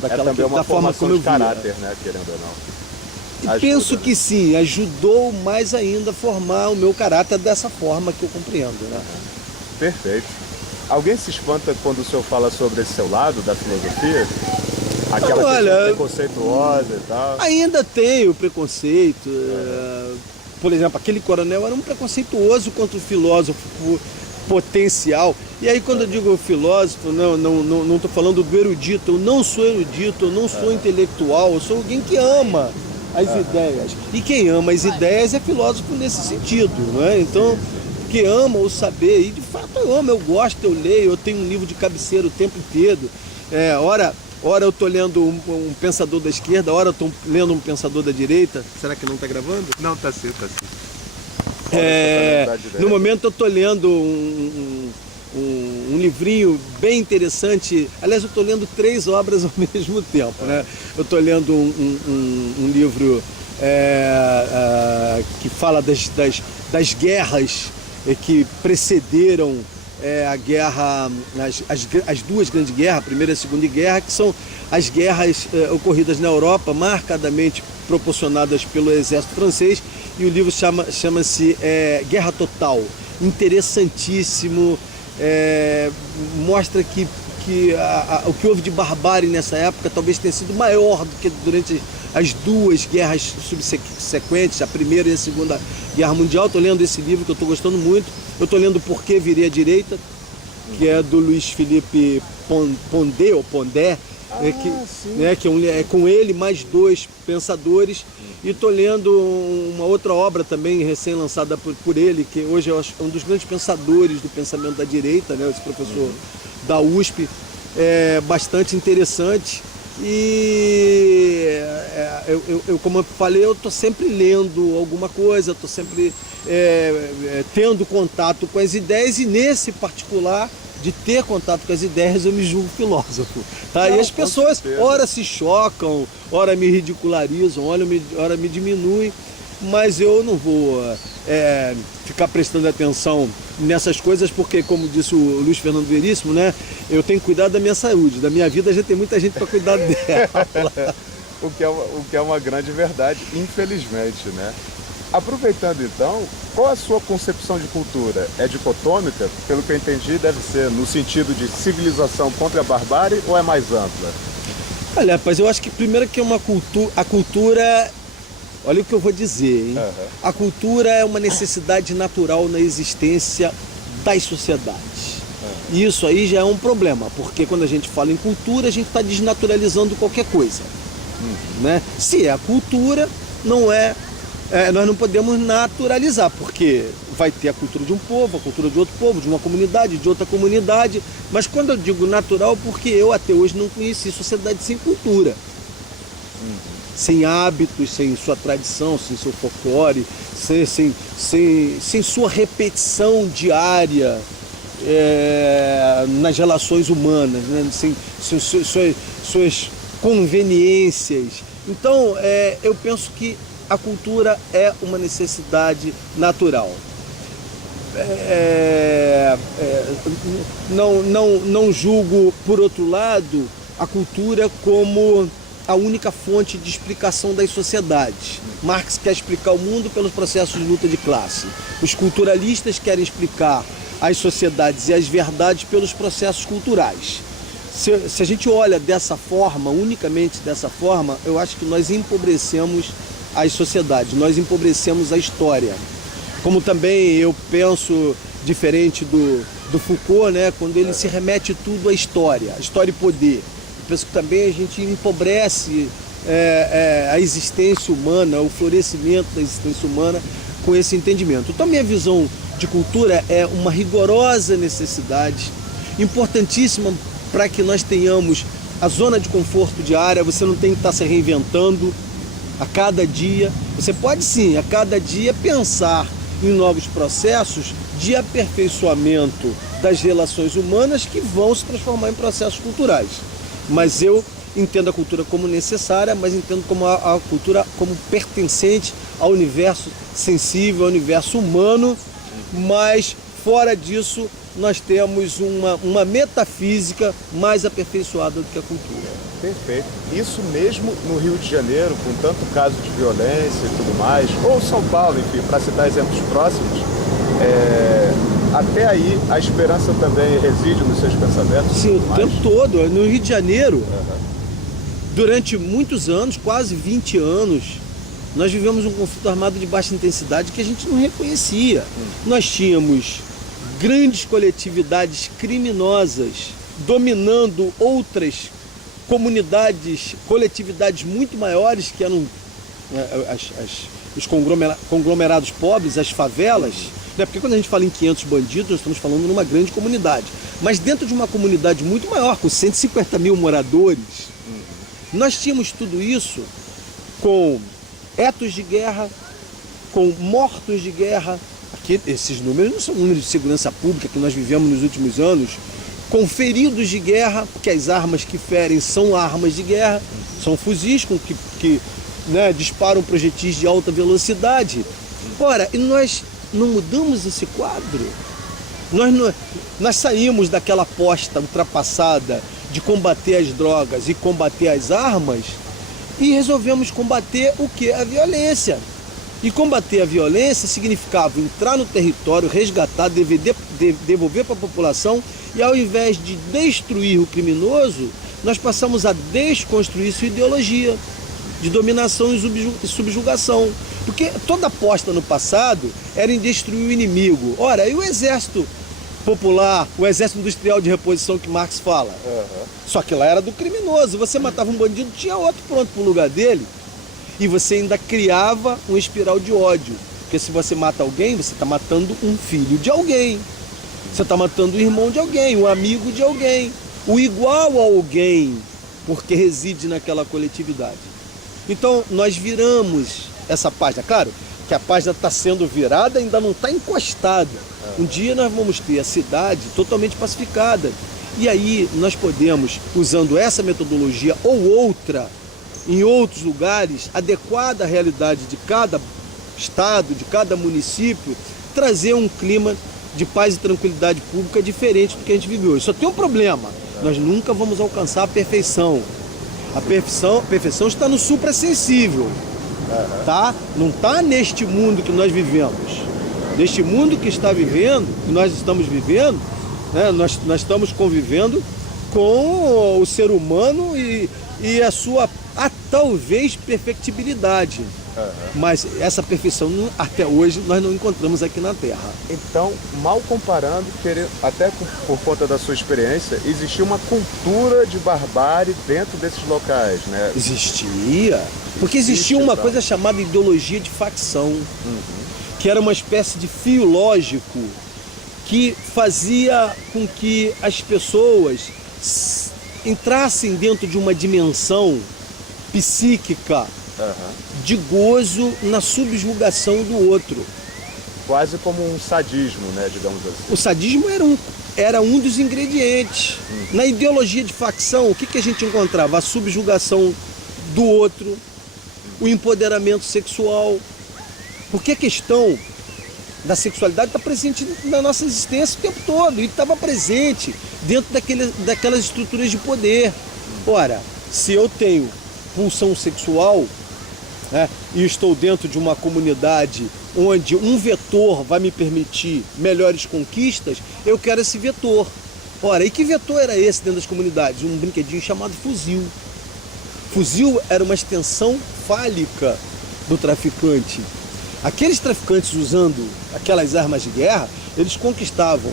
também uma da forma formação como eu de via. caráter, né? Querendo ou não. E Ajuda, penso né? que sim, ajudou mais ainda a formar o meu caráter dessa forma que eu compreendo, né? Perfeito. Alguém se espanta quando o senhor fala sobre esse seu lado da filosofia? Aquela Olha, questão preconceituosa e tal. ainda tenho preconceito. Por exemplo, aquele coronel era um preconceituoso contra o filósofo potencial. E aí quando eu digo filósofo, não estou falando do erudito. Eu não sou erudito, eu não sou intelectual, eu sou alguém que ama as ideias. E quem ama as ideias é filósofo nesse sentido, não é? Então, que ama o saber, e de fato eu amo, eu gosto, eu leio, eu tenho um livro de cabeceira o tempo inteiro. Ora eu estou lendo um pensador da esquerda, ora eu estou lendo um pensador da direita. Será que não está gravando? Não, tá sim, tá sim. No momento eu estou lendo um livrinho bem interessante. Aliás, eu estou lendo 3 obras ao mesmo tempo, né? Eu estou lendo um livro que fala das guerras que precederam a guerra, as 2 grandes guerras, a Primeira e a Segunda Guerra, que são as guerras ocorridas na Europa, marcadamente proporcionadas pelo exército francês, e o livro chama-se Guerra Total. Interessantíssimo, mostra que o que houve de barbárie nessa época talvez tenha sido maior do que durante as 2 guerras subsequentes, a Primeira e a Segunda Guerra Mundial. Estou lendo esse livro que eu estou gostando muito. Eu estou lendo Por que Virei à Direita, que é do Luiz Felipe Pondé, que é com ele mais 2 pensadores. E estou lendo uma outra obra também recém-lançada por ele, que hoje eu acho um dos grandes pensadores do pensamento da direita, né, esse professor da USP, bastante interessante. E eu, como eu falei, eu estou sempre lendo alguma coisa, estou sempre tendo contato com as ideias, e nesse particular de ter contato com as ideias eu me julgo filósofo, tá? E as pessoas ora se chocam, ora me ridicularizam, ora me diminuem, mas eu não vou ficar prestando atenção nessas coisas, porque, como disse o Luiz Fernando Veríssimo, né, eu tenho que cuidar da minha saúde, da minha vida já tem muita gente para cuidar dela. o que é uma grande verdade, infelizmente, né? Aproveitando então, qual a sua concepção de cultura? É dicotômica? Pelo que eu entendi, deve ser no sentido de civilização contra a barbárie, ou é mais ampla? Olha, rapaz, eu acho que primeiro que a cultura, olha o que eu vou dizer, hein? A cultura é uma necessidade natural na existência das sociedades. E isso aí já é um problema, porque quando a gente fala em cultura, a gente está desnaturalizando qualquer coisa. Né? Se é a cultura, nós não podemos naturalizar, porque vai ter a cultura de um povo, a cultura de outro povo, de uma comunidade, de outra comunidade. Mas quando eu digo natural, porque eu até hoje não conheci sociedade sem cultura. Sem hábitos, sem sua tradição, sem seu folclore, sem sua repetição diária nas relações humanas, né? Sem suas conveniências. Então, eu penso que a cultura é uma necessidade natural. Não julgo, por outro lado, a cultura como a única fonte de explicação das sociedades. Marx quer explicar o mundo pelos processos de luta de classe. Os culturalistas querem explicar as sociedades e as verdades pelos processos culturais. Se a gente olha dessa forma, unicamente dessa forma, eu acho que nós empobrecemos as sociedades, nós empobrecemos a história. Como também eu penso diferente do Foucault, né, quando ele se remete tudo à história e poder. Eu penso que também a gente empobrece a existência humana, o florescimento da existência humana com esse entendimento. Então, minha visão de cultura é uma rigorosa necessidade, importantíssima para que nós tenhamos a zona de conforto diária. Você não tem que estar se reinventando a cada dia. Você pode sim, a cada dia, pensar em novos processos de aperfeiçoamento das relações humanas que vão se transformar em processos culturais. Mas eu entendo a cultura como necessária, mas entendo como a cultura como pertencente ao universo sensível, ao universo humano, mas fora disso nós temos uma metafísica mais aperfeiçoada do que a cultura. Perfeito. Isso mesmo no Rio de Janeiro, com tanto caso de violência e tudo mais, ou São Paulo, enfim, para citar exemplos próximos, até aí a esperança também reside nos seus pensamentos? Sim, o tempo todo. No Rio de Janeiro, durante muitos anos, quase 20 anos, nós vivemos um conflito armado de baixa intensidade que a gente não reconhecia. Nós tínhamos grandes coletividades criminosas dominando outras comunidades, coletividades muito maiores, que eram os conglomerados pobres, as favelas, né? Porque quando a gente fala em 500 bandidos, nós estamos falando numa grande comunidade. Mas dentro de uma comunidade muito maior, com 150 mil moradores, nós tínhamos tudo isso com etos de guerra, com mortos de guerra. Aqui, esses números não são números de segurança pública que nós vivemos nos últimos anos, com feridos de guerra, porque as armas que ferem são armas de guerra, são fuzis que disparam projetis de alta velocidade. Ora, e nós não mudamos esse quadro? Nós saímos daquela aposta ultrapassada de combater as drogas e combater as armas e resolvemos combater o que? A violência. E combater a violência significava entrar no território, resgatar, devolver para a população, e ao invés de destruir o criminoso, nós passamos a desconstruir sua ideologia de dominação e subjugação. Porque toda aposta no passado era em destruir o inimigo. Ora, e o exército popular, o exército industrial de reposição que Marx fala? Só que lá era do criminoso. Você matava um bandido, tinha outro pronto para o lugar dele. E você ainda criava uma espiral de ódio. Porque se você mata alguém, você está matando um filho de alguém. Você está matando o irmão de alguém, o amigo de alguém, o igual a alguém, porque reside naquela coletividade. Então, nós viramos essa página. Claro que a página está sendo virada, ainda não está encostada. Um dia nós vamos ter a cidade totalmente pacificada. E aí nós podemos, usando essa metodologia ou outra, em outros lugares, adequada à realidade de cada estado, de cada município, trazer um clima de paz e tranquilidade pública diferente do que a gente vive hoje. Só tem um problema: nós nunca vamos alcançar a perfeição. A perfeição está no suprassensível, tá? Não está neste mundo que nós vivemos. Neste mundo que nós estamos vivendo, né? Nós estamos convivendo com o ser humano e a sua talvez perfectibilidade. Mas essa perfeição até hoje nós não encontramos aqui na Terra. Então, mal comparando, até por conta da sua experiência, existia uma cultura de barbárie dentro desses locais, né? Existia. Porque existia uma coisa chamada ideologia de facção, que era uma espécie de fio lógico que fazia com que as pessoas entrassem dentro de uma dimensão psíquica de gozo na subjugação do outro. Quase como um sadismo, né, digamos assim. O sadismo era um dos ingredientes. Na ideologia de facção, o que a gente encontrava? A subjugação do outro, o empoderamento sexual. Porque a questão da sexualidade está presente na nossa existência o tempo todo, e estava presente dentro daquelas estruturas de poder. Ora, se eu tenho pulsão sexual, né, e estou dentro de uma comunidade onde um vetor vai me permitir melhores conquistas, eu quero esse vetor. Ora, e que vetor era esse dentro das comunidades? Um brinquedinho chamado fuzil. Fuzil era uma extensão fálica do traficante. Aqueles traficantes, usando aquelas armas de guerra, eles conquistavam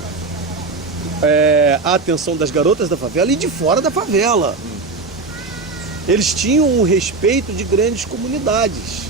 a atenção das garotas da favela e de fora da favela. Eles tinham o respeito de grandes comunidades.